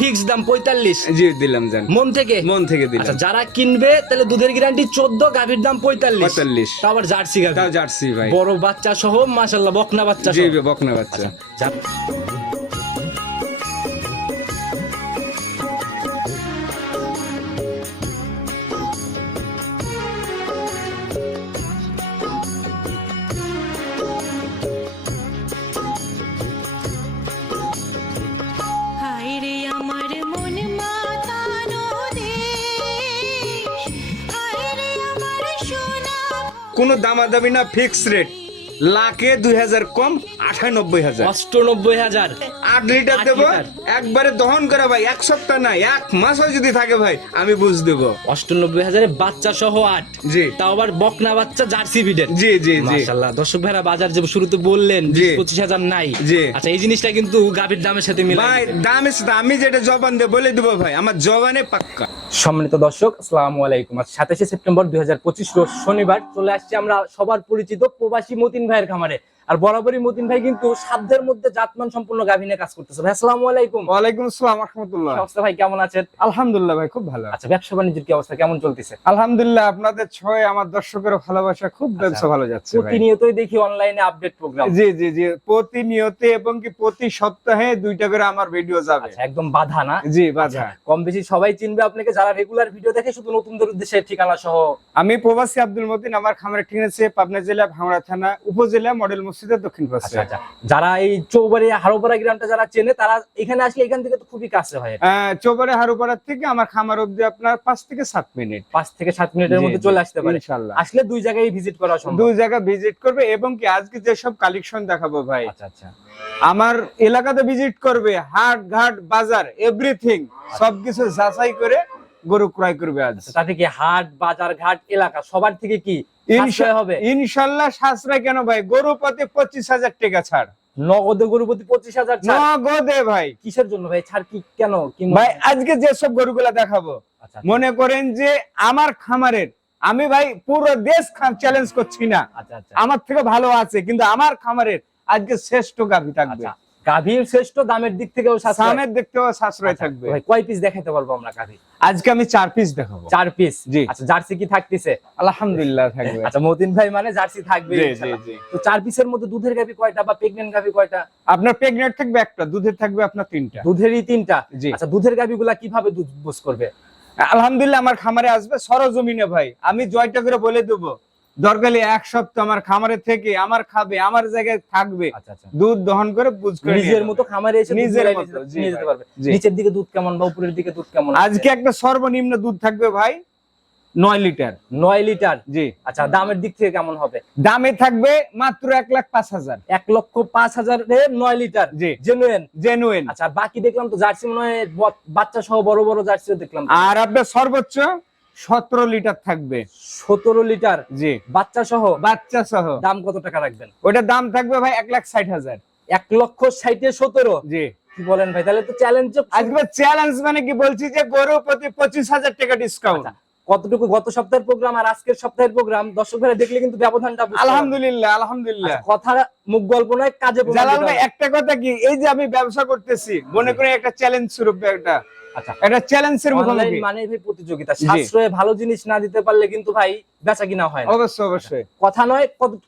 Fix দাম পঁয়তাল্লিশ। জি দিলাম জান। মন থেকে? মন থেকে দিলাম। আচ্ছা যারা কিনবে তাহলে দুধের গ্যারান্টি চোদ্দ গাভীর দাম পঁয়তাল্লিশ। 45 তাও আবার জার্সি গাভী। তাও জার্সি ভাই। বড় বাচ্চা সহ মাশাল্লাহ বকনা বাচ্চা জি বকনা বাচ্চা। কোনো দামাদামি না ফিক্স রেট লাখে দুই হাজার কম আঠানব্বই হাজার। অষ্টানব্বই হাজার। আট লিটার দেবো একবারে দহন করা ভাই এক সপ্তাহ না এক মাসও যদি থাকে ভাই আমি বুঝ দেবো। অষ্টানব্বই হাজারে বাচ্চা সহ আট। জি। তাও আবার বকনা বাচ্চা জার্সি বিডের জি জি জি। মাশাল্লাহ। দর্শক ভাইরা বাজার যে শুরুতে বললেন। বিশ পঁচিশ হাজার নাই। জি। আচ্ছা এই জিনিসটা কিন্তু গাভীর দামের সাথে মিলে ভাই দাম এসে আমি যেটা জবান দিয়ে বলে দেবো ভাই আমার জবানে পাক্কা। সম্মানিত দর্শক আসসালামু আলাইকুম। আজ সাতাশে সেপ্টেম্বর দুই হাজার পঁচিশ রোজ শনিবার চলে আসছে আমরা সবার পরিচিত প্রবাসী মতিন ভাইয়ের খামারে। আর বরাবরই মতিন ভাই কিন্তু সাধ্যের মধ্যে জাতমান সম্পূর্ণ গাভী নিয়ে কাজ করতেছে। ভাই আসসালামু আলাইকুম। ওয়ালাইকুম আসসালাম রহমতুল্লাহ। অবস্থা ভাই কেমন আছেন? আলহামদুলিল্লাহ ভাই খুব ভালো আচ্ছা ব্যবসা বাণিজ্যের কি অবস্থা কেমন চলতেছে? আলহামদুলিল্লাহ আপনাদের ছয় আমার দর্শকের ভালোবাসা খুব ব্যবসা ভালো যাচ্ছে ভাই। প্রতিনিয়তই দেখি অনলাইনে আপডেট প্রোগ্রাম জি জি জি প্রতিনিয়ত এবং কি প্রতি সপ্তাহে দুইটা করে আমার ভিডিও যাবে। আচ্ছা একদম বাধা না? জি বাধা। কম বেশি সবাই চিনবে আপনাকে যারা রেগুলার ভিডিও দেখে শুধু নতুনদের উদ্দেশ্যে ঠিকানা সহ আমি প্রবাসী আব্দুল মতিন আমার খামারের ঠিক আছে পাবনা জেলা ভাঙড়া থানা উপজেলা মডেল মসজিদের দক্ষিণ পাশে। আচ্ছা আচ্ছা। যারা এই চৌবাড়ি হারোপাড়া গ্রামটা যারা চেনে তারা এখানে আসলে এখান থেকে তো খুবই কাছে হয়। চৌবাড়ি হারুপাড়ার থেকে আমার খামার অবধি আপনার পাঁচ থেকে সাত মিনিট। পাঁচ থেকে সাত মিনিটের মধ্যে চলে আসতে পারে। ইনশাল্লাহ। আসলে দুই জায়গায় ভিজিট করা সম্ভব। দুই জায়গা ভিজিট করবে এবং কি আজকে যেসব কালেকশন দেখাবো ভাই আচ্ছা আচ্ছা। আমার এলাকাতে ভিজিট করবে হাট ঘাট বাজার এভরিথিং সবকিছু যাচাই করে গরু ক্রয় করবে আজ। আচ্ছা, তাতে কি হাট বাজার ঘাট এলাকা সবার থেকে কি হবে। ইনশাল্লাহ সাশ্রয় কেন ভাই? গরু পঁচিশ হাজার টাকা ছাড়। নগদে গরুপতি পঁচিশ হাজার নগদে ভাই। কিসের জন্য ভাই? ছাড় কি কেন? ভাই আজকে যেসব গরুগুলা দেখাবো আচ্ছা মনে করেন যে আমার খামারের আমি ভাই পুরো দেশ চ্যালেঞ্জ করছি না। আচ্ছা আচ্ছা। আমার থেকে ভালো আছে কিন্তু আমার খামারের আজকে শ্রেষ্ঠ গাভী থাকবে। আচ্ছা গাভীর শ্রেষ্ঠ দামের দিক থেকেও সাশ্রয়। সামের দেখতেও সাশ্রয় আচ্ছা, থাকবে। ভাই কয় পিস দেখাতে পারব আমরা গাভী আজকে আমি চার পিস দেখাবো। চার পিস জি। আচ্ছা জার্সি কি থাকতেছে? আলহামদুলিল্লাহ থাকবে। আচ্ছা মতিন ভাই মানে জার্সি থাকবে জি, জি, তো চার পিসের মধ্যে দুধের গাভী কয়টা বা প্রেগনেন্ট গাভী কয়টা? আপনার প্রেগনেন্ট থাকবে একটা দুধের থাকবে আপনার তিনটা। দুধেরই তিনটা? জি। আচ্ছা দুধের গাভী গুলা কীভাবে দুধ বুঝ করবে? আলহামদুলিল্লাহ আমার খামারে আসবে সরজমিনে ভাই। আমি জয়টা করে বলে দেবো। দরকারি এক সপ্তাহ আমার খামারে থেকে আমার খাবে আমার জায়গায় থাকবে আচ্ছা আচ্ছা। দুধ দহন করে বুঝ করে নিজের মতো খামারে এসে নিজের মতো, নিয়ে যেতে পারবে। নিচের দিকে দুধ কেমন বা উপরের দিকে দুধ কেমন আজকে একটা সর্বনিম্ন দুধ থাকবে ভাই নয় লিটার। নয় লিটার? জি। আচ্ছা দামের দিক থেকে কেমন হবে? দামে থাকবে মাত্র এক লাখ পাঁচ হাজার। এক লক্ষ পাঁচ হাজারে নয় লিটার? জি। জেনুয়েন জেনুইন আচ্ছা বাকি দেখলাম তো জার্সি মনে হয় বাচ্চা সহ বড় বড় জার্সিও দেখলাম। আর আপনার সর্বোচ্চ? সতেরো লিটার থাকবে। সতেরো লিটার? জি। বাচ্চা সহ বাচ্চা সহ দাম কত টাকা রাখবেন? ওটার দাম থাকবে ভাই এক লাখ ষাট হাজার। এক লক্ষ ষাটে সতেরো? জি। কি বলেন ভাই তাহলে তো চ্যালেঞ্জ আজকে চ্যালেঞ্জ মানে কি বলছি যে গরু প্রতি পঁচিশ হাজার টাকা ডিসকাউন্ট আচ্ছা, কতটুকু গত সপ্তাহের প্রোগ্রাম আর আজকের সপ্তাহের প্রোগ্রাম দর্শক ভাইরা দেখলে কিন্তু ব্যবধানটা আলহামদুলিল্লাহ আলহামদুলিল্লাহ। আচ্ছা, কথা মুখ গল্প নয় কাজে জালাল ভাই একটা কথা কি এই যে আমি ব্যবসা করতেছি মনে করি একটা চ্যালেঞ্জ স্বরূপ একটা। আচ্ছা। একটা চ্যালেঞ্জের মুখোমুখি। মানে ভাই প্রতিযোগিতা। সাশ্রয়ে ভালো জিনিস না দিতে পারলে কিন্তু ভাই বেচা কিনা হয় অবশ্যই অবশ্যই। কথা নয়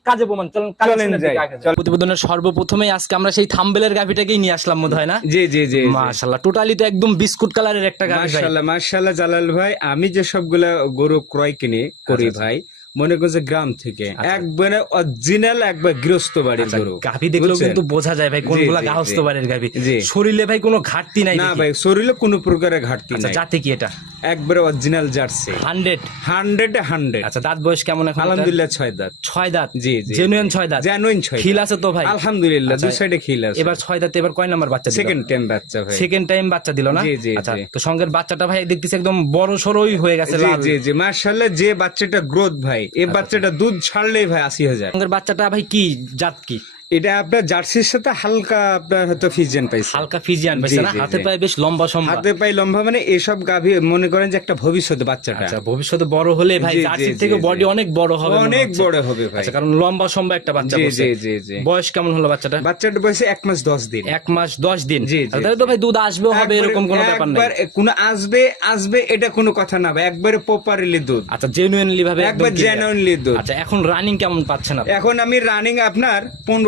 কাজে প্রমাণ। চলেন চলেন। প্রতিবেদনের সর্বপ্রথমেই আজকে আমরা সেই থাম্বেলের গাভিটাকেই নিয়ে আসলাম মনে হয় না? জি জি জি মাশাআল্লাহ টোটালি তো একদম বিস্কুট কালারের একটা গাভি ভাই। মাশাআল্লাহ মাশাআল্লাহ জালাল ভাই আমি যে সবগুলা গরু ক্রয় কিনে করি আচ্ছা। ভাই মনে করছে গ্রাম থেকে আচ্ছা। একবারে অরিজিনাল একবার গৃহস্থ বাড়ির আচ্ছা, গরু। গাভি দেখলেও কিন্তু বোঝা যায় ভাই কোনগুলা গাহস্থ। বাড়ির গাভি। শরীরে ভাই কোনো ঘাটতি নাই না ভাই শরীরে কোনো প্রকারের ঘাটতি আচ্ছা নাই। জাতি কি এটা? একবারে original jersey. Hundred. Hundred hundred. আচ্ছা দাঁত বয়স কেমন এখন? আলহামদুলিল্লাহ ছয় দাঁত। ছয় দাঁত? জি জি। জেনুইন ছয় দাঁত? জেনুইন ছয় খিল আছে তো ভাই? আলহামদুলিল্লাহ আচ্ছা, দুই সাইডে খিল আছে। এবার ছয় দাঁত এবার কয় নাম্বার বাচ্চা দিল? সেকেন্ড টাইম বাচ্চা ভাই। সেকেন্ড টাইম বাচ্চা দিল না? আচ্ছা তো সঙ্গের বাচ্চাটা ভাই দেখতেছি একদম বড় সড়ই হয়ে গেছে জি লাল। জি জি। মার্শাল্লাহ যে বাচ্চাটা গ্রোথ ভাই এই বাচ্চাটা দুধ ছাড়লেই ভাই আশি হাজার। বাচ্চাটা ভাই কি? জাত কি? এটা আপনার জার্সির সাথে হালকা আপনার হয়তো ফিজিয়ান পাইছে। হালকা ফিজিয়ান পাইছে না? হাতে পায়ে বেশ লম্বা সম্ভব হাতে পাই লম্বা মানে এসব গাভী মনে করেন যে একটা ভবিষ্যৎ বাচ্চাটা। আচ্ছা ভবিষ্যতে বড় হলে ভাই জার্সির থেকে বডি অনেক বড় হবে অনেক বড় হবে ভাই। আচ্ছা কারণ লম্বা সম্ভব একটা বাচ্চা জি জি জি জি। বয়স কেমন হলো বাচ্চাটা? বাচ্চাটা বয়সে এক মাস দশ দিন। এক মাস দশ দিন? জি, আচ্ছা, তাহলে তো ভাই দুধ আসবেও হবে এরকম কোনো ব্যাপার একবার কোনো আসবে আসবে এটা কোনো কথা না ভাই। একবারে প্রপারলি দুধ। আচ্ছা জেনুইনলি ভাবে একবার। জেনুইনলি দুধ। আচ্ছা এখন রানিং কেমন পাচ্ছেন আপনি? এখন আমি রানিং আপনার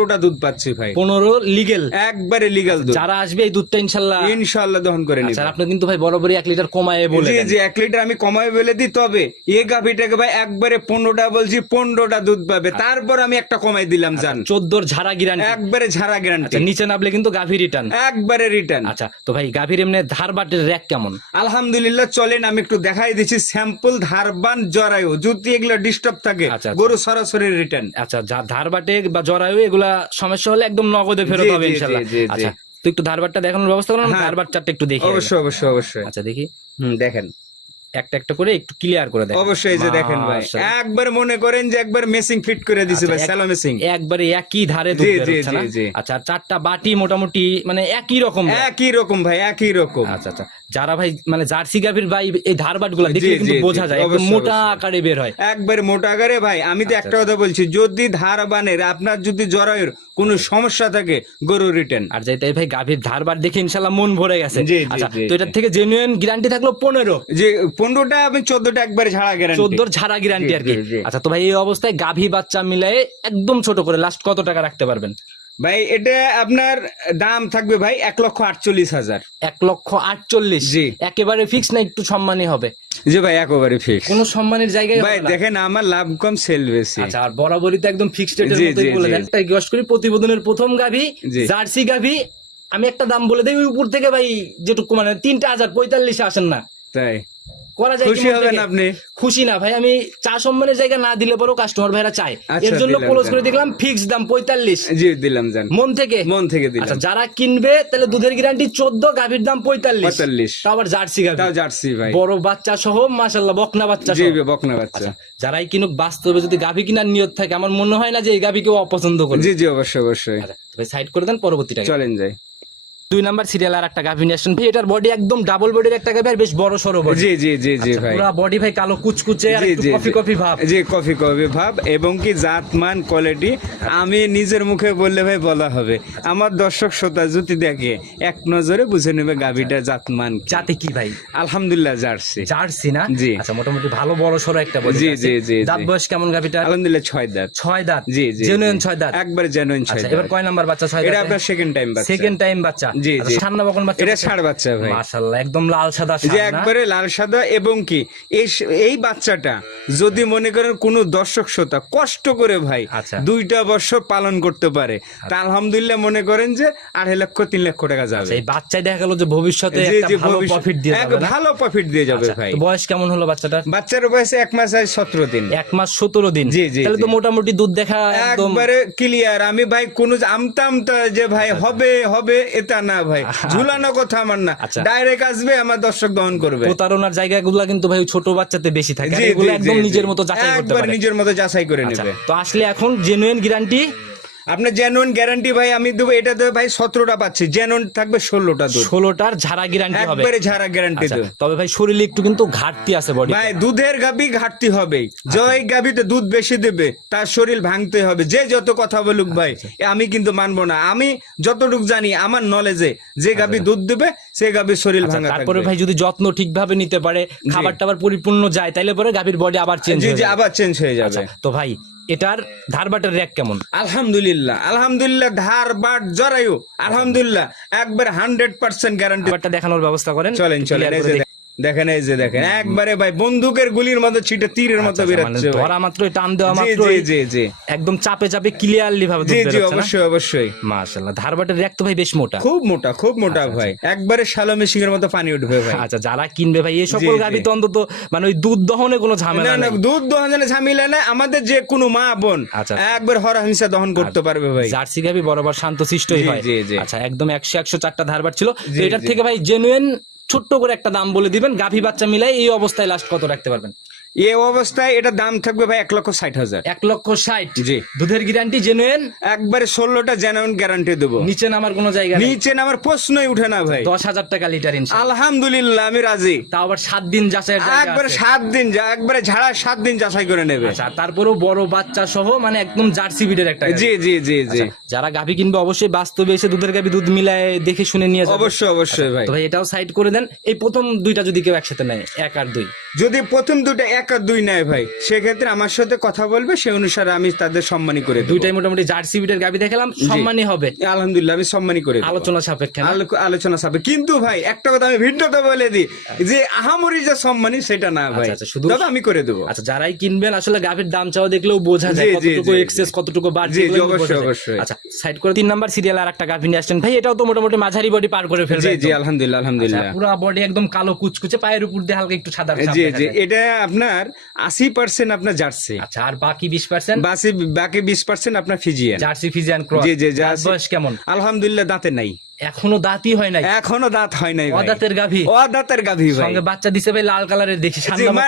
পনেরোটা দুধ পাচ্ছি ভাই? পনেরো লিগেল একবারে লিগাল দুধ। যারা আসবে এই দুধটা ইনশাল্লাহ ইনশাল্লাহ দহন করে নিবে। আচ্ছা আপনি কিন্তু ভাই বরাবরই এক লিটার কমায় বলে জি জি এক লিটার আমি কমাই বলে দিই তবে এ গাভিটাকে ভাই একবারে পনেরোটা বলছি পনেরোটা দুধ পাবে। তারপর আমি একটা কমাই দিলাম জান। চোদ্দোর ঝাড়া গিরান একবারে ঝাড়া আচ্ছা নিচে নামলে কিন্তু গাভী রিটার্ন একবারে রিটার্ন আচ্ছা তো ভাই গাভীর এমনি ধার বাটের র্যাক কেমন? আলহামদুলিল্লাহ চলেন আমি একটু দেখাই দিচ্ছি স্যাম্পল ধারবান জরায়ু। যদি এগুলো ডিস্টার্ব থাকে। আচ্ছা, আচ্ছা। গরু সরাসরি রিটার্ন আচ্ছা যা ধার বাটে বা জরায়ু এগুলা সমস্যা হলে একদম নগদে ফেরত হবে ইনশাল্লাহ। তুই। আচ্ছা তো একটু ধারবারটা দেখানোর ব্যবস্থা করুন হ্যাঁ। ধারবার চারটা একটু দেখি অবশ্যই অবশ্যই অবশ্যই। আচ্ছা দেখি। হুম দেখেন। একটা একটা করে একটু ক্লিয়ার করে দেখেন। অবশ্যই যে দেখেন ভাই। একবার মনে করেন যে একবার মেসিং ফিট করে দিছে আচ্ছা, ভাই স্যালো মেসিং একবারে একই ধারে দুধ বের হচ্ছে না। আচ্ছা চারটা বাটি মোটামুটি মানে একই রকম একই রকম ভাই একই রকম। আচ্ছা আচ্ছা যারা ভাই মানে জার্সি গাভীর ভাই এই ধারবাটগুলা দেখলে কিন্তু বোঝা যায় একদম মোটা আকারে বের হয়। একবার মোটা আকারে ভাই আমি তো একটা কথা বলছি যদি ধারবানের আপনার যদি জরায়ুর কোনো সমস্যা থাকে গরু রিটার্ন আর যাই তাই ভাই গাভীর ধারবার দেখে ইনশাল্লাহ মন ভরে গেছে। আচ্ছা তো এটার থেকে জেনুইন গ্যারান্টি থাকল পনেরো। যে পনেরোটা আমি চোদ্দটা একবারে ঝাড়া গ্যারান্টি চোদ্দোর ঝাড়া গ্যারান্টি আর কি। আচ্ছা তো ভাই এই অবস্থায় গাভী বাচ্চা মিলাই একদম ছোট করে লাস্ট কত টাকা রাখতে পারবেন? ভাই এটা আপনার দাম থাকবে ভাই এক লক্ষ আটচল্লিশ হাজার। এক লক্ষ আটচল্লিশ? জি। একেবারে ফিক্স না একটু সম্মানই হবে? জি ভাই একেবারে ফিক্স কোনো সম্মানের জায়গায় ভাই দেখেন আমার লাভ কম সেল বেশি। আচ্ছা আর বরাবরই তো একদম ফিক্সড রেটের মতোই বলে। দেন। তাই রিকোয়েস্ট করি প্রতিবেদনের প্রথম গাভী জার্সি গাভী। আমি একটা দাম বলে দেই উপর থেকে ভাই যেটুকু মানে তিনটা হাজার পঁয়তাল্লিশে আসেন না। তাই। করা যায় খুশি হবেন আপনি? খুশি না ভাই আমি চা সম্মানের জায়গা না দিলে পরেও কাস্টমার ভাইরা চায়। আচ্ছা, এর জন্য ক্লোজ করে দেখলাম ফিক্স দাম পঁয়তাল্লিশ। জি দিলাম জান। মন থেকে? মন থেকে দিলাম। আচ্ছা যারা কিনবে তাহলে দুধের গ্যারান্টি চোদ্দ গাভীর দাম পঁয়তাল্লিশ। পঁয়তাল্লিশ। তাও আবার জার্সি গাভী। তাও জার্সি ভাই। বড় বাচ্চা সহ মাশাল্লাহ বকনা বাচ্চা জি বকনা বাচ্চা। আচ্ছা যারাই কিনুক বাস্তবে যদি গাভী কিনার নিয়ত থাকে আমার মনে হয় না যে এই গাভী কেউ অপছন্দ করবে। জি জি অবশ্যই অবশ্যই। আচ্ছা, সাইড করে দেন পরবর্তীটা চলেন যাই। দুই নাম্বার সিরিয়াল আর একটা গাভী নিয়ে ভাই এটার বডি একদম ডাবল বডির একটা গাভী আর বেশ বড় সড়ো বডি জি জি জি জি ভাই। পুরো বডি ভাই কালো কুচকুচে আর একটু কফি কফি ভাব। জি কফি কফি ভাব এবং কি জাতমান কোয়ালিটি আমি নিজের মুখে বললে ভাই বলা হবে। আমার দর্শক শ্রোতা যদি দেখে এক নজরে বুঝে নেবে গাভীটা জাতমান কি। যাতে কি ভাই? আলহামদুলিল্লাহ জার্সি। জার্সি না? জি। আচ্ছা মোটামুটি ভালো বড় সড়ো একটা বডি জি, জি, জি, দাঁত বয়স কেমন গাভীটা আলহামদুলিল্লাহ ছয় দাঁত। ছয় দাঁত। জি জি জেনুইন ছয় দাঁত। একবার জেনুইন ছয় আচ্ছা দাঁত। এবার কয় নাম্বার বাচ্চা ছয় দাঁত? এটা আপনার সেকেন্ড টাইম বাচ্চা। সেকেন্ড টাইম বাচ্চা। জি, আচ্ছা, জি। বকন বাচ্চা এটা ষাড় বাচ্চা ভাই। মাশাআল্লাহ একদম লাল সাদা যে একবারে লাল সাদা এবং কি এই এই বাচ্চাটা যদি মনে করেন কোন দর্শক শ্রোতা কষ্ট করে ভাই আচ্ছা। দুইটা বছর পালন করতে পারে তা আলহামদুলিল্লাহ মনে করেন যে আড়াই লক্ষ তিন লক্ষ টাকা যাবে। আচ্ছা, এই বাচ্চায় দেখা গেল যে ভবিষ্যতে একটা ভালো প্রফিট দিয়ে যাবে ভালো প্রফিট দিয়ে যাবে আচ্ছা, ভাই। বয়স কেমন হলো বাচ্চাটার? বাচ্চার বয়সে এক মাস আর সতেরো দিন। এক মাস সতেরো দিন। জি, জি, তাহলে তো মোটামুটি দুধ দেখা একবারে ক্লিয়ার আমি ভাই কোন আমতা আমতা যে ভাই হবে হবে এটা না ভাই। ঝুলানো কথা আমার না। আচ্ছা। ডাইরেক্ট আসবে আমার দর্শক গ্রহণ করবে। প্রতারণার জায়গাগুলো কিন্তু ভাই ছোট বাচ্চাতে বেশি থাকে। এগুলো একদম নিজের মতো যাচাই করতে পারে। নিজের মতো যাচাই করে আচ্ছা, নেবে। তো আসলে এখন জেনুইন গ্যারান্টি আপনার জেনুইন গ্যারান্টি ভাই আমি দেবো এটা দেবো ভাই সতেরোটা পাচ্ছি। জেনুইন থাকবে ষোলোটা দুধ। ষোলোটার ঝাড়া গ্যারান্টি হবে। একবারে ঝাড়া গ্যারান্টি আচ্ছা, দেবো। তবে ভাই শরীরে একটু কিন্তু ঘাটতি আছে বডি ভাই দুধের গাবি ঘাটতি হবে আচ্ছা। জয় গাবিতে দুধ বেশি দেবে তার শরীর ভাঙতে হবে। যে যত কথা বলুক ভাই আচ্ছা, আমি কিন্তু মানবো না। আমি যতটুকু জানি আমার নলেজে যে গাবি দুধ দেবে সে গাবির শরীর ভাঙা তারপরে ভাই যদি যত্ন ঠিকভাবে নিতে পারে খাবার টাবার পরিপূর্ণ যায় তাইলে পরে গাভীর বডি আবার চেঞ্জ জি হয়ে জি আবার চেঞ্জ হয়ে যাবে। তো ভাই এটার ধারবাটের র্যাক কেমন? আলহামদুলিল্লাহ আলহামদুলিল্লাহ ধার বাট জরায়ু আলহামদুলিল্লাহ একবার হান্ড্রেড পার্সেন্ট গ্যারান্টি দেখানোর ব্যবস্থা করেন চলেন চলে চলেন দেখেন এই যে দেখেন একবারে ভাই বন্দুকের গুলির মতো ছিটে তীরের মতো আচ্ছা, আচ্ছা, মানে বেরোচ্ছে ভাই। ধরা মাত্র টান দেওয়া মাত্র জি জি জি। একদম চাপে চাপে ক্লিয়ারলি ভাবে জি জি অবশ্যই অবশ্যই। মাশাআল্লাহ ধারবাটের র্যাক তো ভাই বেশ মোটা। খুব মোটা খুব মোটা ভাই। একবারে শালো মেশিং এর মতো পানি উঠবে ভাই। আচ্ছা যারা কিনবে ভাই এই সকল জি। তো অন্তত মানে ওই দুধ দহনে কোনো ঝামেলা না দুধ দহনে ঝামেলা না আমাদের যে কোনো মা বোন আচ্ছা। একবার হরহিংসা দহন করতে পারবে ভাই। জার্সি গাভী বরাবর শান্ত শিষ্টই জি, হয়। জি, জি। আচ্ছা একদম একশো একশো চারটা ধারবার ছিল। এটার থেকে ভাই জেনুইন ছোট্ট করে একটা দাম বলে দিবেন, গাভী বাচ্চা মিলাই এই অবস্থায় লাস্ট কত রাখতে পারবেন? এই অবস্থায় এটা দাম থাকবে ভাই এক লক্ষ ষাট হাজার। এক লক্ষ ষাট। জি। দুধের গ্যারান্টি জেনুয়েন একবারে ষোলোটা জেনুইন গ্যারান্টি দেবো। নিচে নামার কোনো জায়গা নিচে নামার প্রশ্নই উঠে না ভাই। দশ হাজার টাকা লিটার আলহামদুলিল্লাহ আমি রাজি। তাও আবার সাত দিন জায়গা একবারে সাত দিন যা একবারে ঝাড়া সাত দিন যাচাই করে নেবে। আচ্ছা তারপরেও বড় বাচ্চা সহ মানে একদম জার্সি বিডের একটা জি জি জি জি। আচ্ছা, যারা গাভী কিনবে অবশ্যই বাস্তবে এসে দুধের গাভী দুধ মিলায় দেখে শুনে নিয়ে যাবে। অবশ্যই অবশ্যই ভাই। তো ভাই এটাও সাইড করে দেন। এই প্রথম দুইটা যদি কেউ একসাথে নেয় এক আর দুই। যদি প্রথম দুটো এক আর দুই নেয় ভাই সেক্ষেত্রে আমার সাথে কথা বলবে সেই অনুসারে আমি তাদের সম্মানী করে দেবো। দুইটাই মোটামুটি জার্সি বিডের গাভী দেখালাম সম্মানই হবে আলহামদুলিল্লাহ আমি সম্মানী করে দেবো। আলোচনা সাপেক্ষে না? আলো- আলোচনা সাপে কিন্তু ভাই একটা কথা আমি ভিডিওতে বলে দিই যে আহামরি যে সম্মানী সেটা না ভাই আচ্ছা, আচ্ছা, শুধু- তবে আমি করে দেবো আচ্ছা যারাই কিনবেন আসলে গাভীর দাম চাও দেখলেও বোঝা যায় জি, জি, কতটুকু জি, এক্সেস জি। কতটুকু বাড়ছে জি, জি, এগুলো কিন্তু অবশ্যই, বোঝা যায়। অবশ্যই। আচ্ছা সাইড করে তিন নাম্বার সিরিয়াল আর একটা গাভী নিয়ে আসছেন ভাই এটাও তো মোটামুটি মাঝারি বডি পার করে ফেলবে জি জি একদম। আলহামদুলিল্লাহ আলহামদুলিল্লাহ আচ্ছা, পুরা বডি একদম কালো কুচকুচে পায়ের উপর দিয়ে হালকা একটু সাদা ছাপ জি দেখা জি যায়। এটা আপনার আশি পার্সেন্ট আপনার জার্সি। আচ্ছা আর বাকি বিশ পার্সেন্ট বাকি বাকি বিশ পার্সেন্ট আপনার ফিজিয়ান। Jersey Friesian cross. জি, জি, জার্সি। কেমন? আলহামদুলিল্লাহ দাঁতে নাই। এখনও দাঁতই হয় নাই। এখনও দাঁত হয় নাই। অদাঁতের গাভী। অদাঁতের গাভী ভাই। সঙ্গে বাচ্চা দিছে ভাই লাল কালারের দেখি জি সান্না বকন।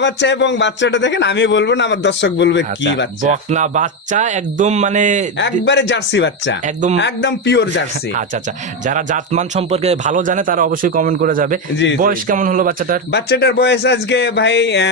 বাচ্চা এবং বাচ্চাটা দেখেন আমি বলব না আমার দর্শক বলবে কি আচ্ছা, বাচ্চা। বকনা বাচ্চা একদম মানে একবারে জার্সি বাচ্চা। একদম- একদম পিওর জার্সি। আচ্ছা আচ্ছা। যারা জাতমান সম্পর্কে ভালো জানে তারা অবশ্যই কমেন্ট করে যাবে। বয়স কেমন হলো বাচ্চাটার? বাচ্চাটার বয়স আজকে ভাই আহ,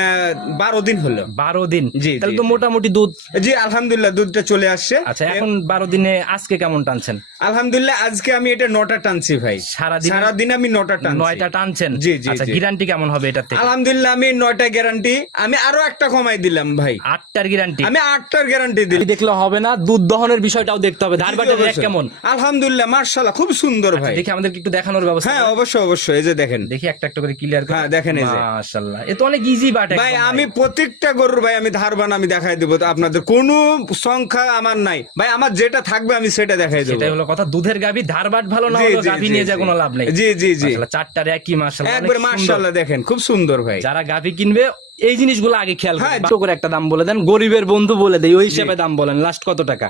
বারো দিন হলো। বারো দিন। জি, তাহলে তো মোটামুটি দুধ জি আলহামদুলিল্লাহ দুধটা চলে আসছে। আচ্ছা এখন বারো দিনে আজকে কেমন টানছেন? আলহামদুলিল্লাহ আজকে আমি এটা নটা টানছি ভাই। সারাদিন সারাদিন আমি নটা টানছি। নয়টা টানছেন? জি, জি, আচ্ছা গ্যারান্টি কেমন হবে থেকে? আলহামদুলিল্লাহ আমি নয়টা গ্যারান্টি আমি আরও একটা কমাই দিলাম ভাই। আটটার গ্যারান্টি আমি আটটার গ্যারান্টি দিলাম। দেখলে হবে না দুধ দহনের বিষয়টাও দেখতে হবে। ধারবাটের রেট কেমন? আলহামদুলিল্লাহ মার্শাল্লাহ খুব সুন্দর ভাই। দেখি আমাদেরকে একটু দেখানোর ব্যবস্থা হ্যাঁ অবশ্যই অবশ্যই এই যে দেখেন। দেখি একটা একটা করে ক্লিয়ার হ্যাঁ, দেখেন এই যে। মাশাআল্লাহ এ তো অনেক ইজি বাট ভাই আমি প্রত্যেকটা গরুর ভাই আমি ধারবান আমি দেখাই দেবো। আপনাদের কোনো সংখ্যা আমার নাই। ভাই আমার যেটা থাকবে আমি সেটা দেখাই দেবো। সেটাই হলো কথা দুধের গাবি ধারবাট ভালো না হলো জি, নিয়ে যা কোনো লাভ নেই। জি জি জি। চারটার একই মাশাআল্লাহ একবার। মার্শাল্লাহ দেখেন খুব সুন্দর ভাই। যারা গাভি কিনবে এই জিনিসগুলো আগে খেয়াল হ্যাঁ, করবেন। করে একটা দাম বলে দেন গরিবের বন্ধু বলে দেয় ওই হিসাবে দাম বলেন লাস্ট কত টাকা?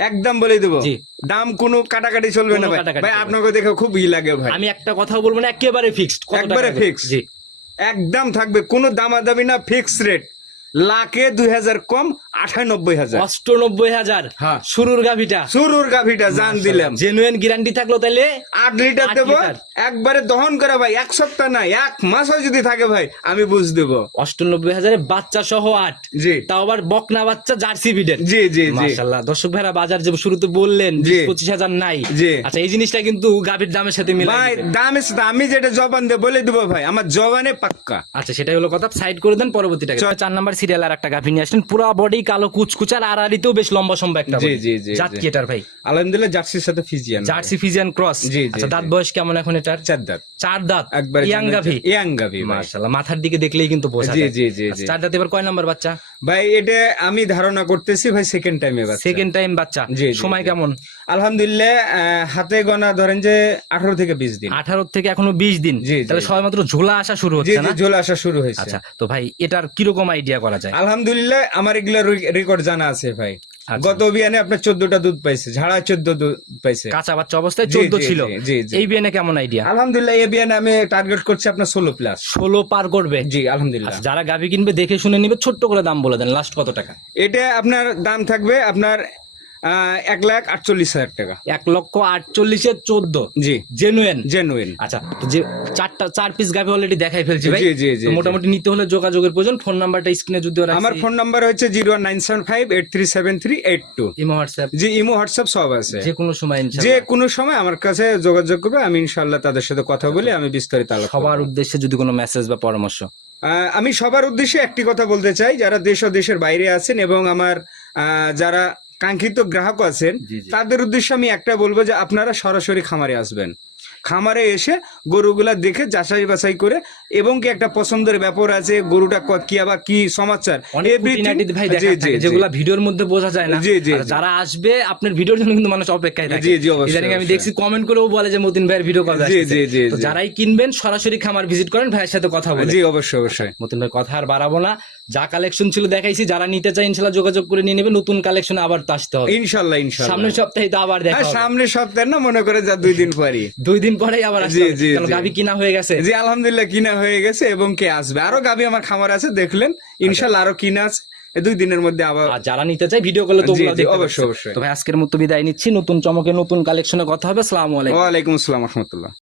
একদম বলে দেবো। দাম কোনো কাটাকাটি চলবে না ভাই। ভাই আপনাকে দেখে খুব ই লাগে ভাই। আমি একটা কথা বলব না একেবারে ফিক্সড একবারে ফিক্সড জি। একদম থাকবে কোনো দামাদামি না ফিক্সড রেট লাখে দুই হাজার কম আঠানব্বই হাজার। অষ্টানব্বই হাজার। হ্যাঁ। শুরুর গাভিটা। শুরুর গাভিটা জান দিলাম। জেনুইন গ্যারান্টি থাকল তাহলে আট লিটার দেবো। একবারে দহন করে ভাই এক সপ্তাহ না এক মাসও যদি থাকে ভাই আমি বুঝ দেবো। অষ্টানব্বই হাজারে বাচ্চা সহ আট। জি। তাও আবার বকনা বাচ্চা জার্সি বিডের জি জি জি। মাশাল্লাহ দর্শক ভাইরা বাজার যে শুরুতে বললেন পঁচিশ হাজার নাই। জি। আচ্ছা এই জিনিসটা কিন্তু গাভীর দামের সাথে মিলাই ভাই দিবেন। দাম এসে আমি যেটা জবান দিয়ে বলে দেবো ভাই আমার জবানে পাক্কা। আচ্ছা সেটাই হলো কথা। সাইড করে দেন পরবর্তীটা চার নাম্বার সিরিয়াল আর একটা গাভী নিয়ে আসলেন। পুরো বডি কালো কুচকুচার আর আড়িতেও বেশ লম্বা সম্ভব একটা জি, জি, জি, জাত কি এটার ভাই? আলহামদুলিল্লাহ জার্সির সাথে ফিজিয়ান। জার্সি ফিজিয়ান ক্রস জি, আচ্ছা দাঁত বয়স কেমন এখন এটার? চার দাঁত। চার দাঁত। একবার ইয়াং গাভী। ইয়াং গাভি মাশাআল্লাহ মাথার দিকে দেখলেই কিন্তু বোঝা যায়। জি, জি, আচ্ছা, জি। চার দাঁত এবার কয় নাম্বার বাচ্চা? ভাই এটা আমি ধারণা করতেছি ভাই সেকেন্ড টাইমে সেকেন্ড টাইম বাচ্চা। সময় কেমন? আলহামদুলিল্লাহ হাতে গোনা ধরেন যে আঠারো থেকে বিশ দিন। আঠারো থেকে এখনও বিশ দিন। জি, জি, তাহলে জি। সবাই মাত্র ঝোলা আসা শুরু হচ্ছে জি না? ঝোল আসা শুরু হয়েছে। আচ্ছা তো ভাই এটার কীরকম আইডিয়া করা যায়। আলহামদুলিল্লাহ আমার এগুলো রেকর্ড জানা আছে ভাই। আচ্ছা। গত অভিযানে আপনার চোদ্দটা দুধ পাইছে ঝাড়া চোদ্দ দুধ পাইছে। কাঁচা বাচ্চা অবস্থায় চোদ্দ ছিল। এই বিয়ানে কেমন আইডিয়া আলহামদুলিল্লাহ এই বিয়ানে আমি টার্গেট করছি আপনার ষোলো প্লাস ষোলো পার করবে? জি আলহামদুলিল্লাহ। আচ্ছা, যারা গাভি কিনবে দেখে শুনে নিবে ছোট্ট করে দাম বলে দেন লাস্ট কত টাকা? এটা আপনার দাম থাকবে আপনার এক লাখ আটচল্লিশ হাজার টাকা। এক লক্ষ আটচল্লিশের চোদ্দ। জি। জেনুয়েন জেনুইন আচ্ছা যে চারটা চার পিস গাভী অলরেডি দেখাই ফেলছি ভাই। জি, জি। মোটামুটি নিতে হলে যোগাযোগের প্রয়োজন। ফোন নাম্বারটা স্ক্রিনে যদি আমার ফোন নাম্বার হচ্ছে zero nine seven five eight three seven three eight two. Imo WhatsApp? জি ইমো হোয়াটসঅ্যাপ সব আছে। যে কোনো সময় যে কোনো সময় আমার কাছে যোগাযোগ করবে আমি ইনশাল্লাহ তাদের সাথে কথা বলি আমি বিস্তারিত সবার উদ্দেশ্যে যদি কোনো মেসেজ বা পরামর্শ? আহ, আমি সবার উদ্দেশ্যে একটি কথা বলতে চাই যারা দেশ ও দেশের বাইরে আছেন এবং আমার আহ, যারা কাঙ্ক্ষিত গ্রাহক আছেন। তাদের উদ্দেশ্যে আমি একটা বলব যে আপনারা সরাসরি খামারে আসবেন খামারে এসে গরুগুলা দেখে যাচাই বাছাই করে এবং কি একটা পছন্দের ব্যাপার আছে গরুটা কি আবার কি সমাচার? ভাই। যেগুলো ভিডিওর মধ্যে বোঝা যায় না। যারা আসবে আপনার ভিডিওর জন্য কিন্তু মানুষ অপেক্ষায় থাকে। জি, জি, অবশ্যই, আমি দেখছি কমেন্ট করেও বলে যে মতিন ভাইয়ের ভিডিও কবে জি, জি, জি, যারাই কিনবেন সরাসরি খামার ভিজিট করেন ভাইয়ের সাথে কথা বলে। জি অবশ্যই অবশ্যই। মতিন ভাই কথা আর বাড়াবো না। যা কালেকশন ছিল দেখাইছি যারা নিতে চাই ইনশাল্লাহ যোগাযোগ করে নিয়ে নেবে। নতুন কালেকশন আবার তো আসতে হবে। ইনশাল্লাহ ইনশাল্লাহ। সামনের সপ্তাহে তো আবার দেখা হ্যাঁ, হবে। সামনের সপ্তাহে না মনে করে যা দুই দিন পরই। দুই দিন পরেই আবার আসতে হবে। জি। কিনা হয়ে গেছে? জি আলহামদুলিল্লাহ কিনা হয়ে গেছে এবং কে আসবে? আরও গাবি আমার খামার আছে দেখলেন। ইনশাল্লাহ আরও কিনা আছে দুই দিনের মধ্যে আবার যারা নিতে চাই ভিডিও কলে তো অবশ্যই, অবশ্যই। তো ভাই আজকের মতো বিদায় নিচ্ছি। নতুন চমকে নতুন কালেকশনে কথা হবে। আসসালামু আলাইকুম। আসসালাম রহমতুল্লাহ।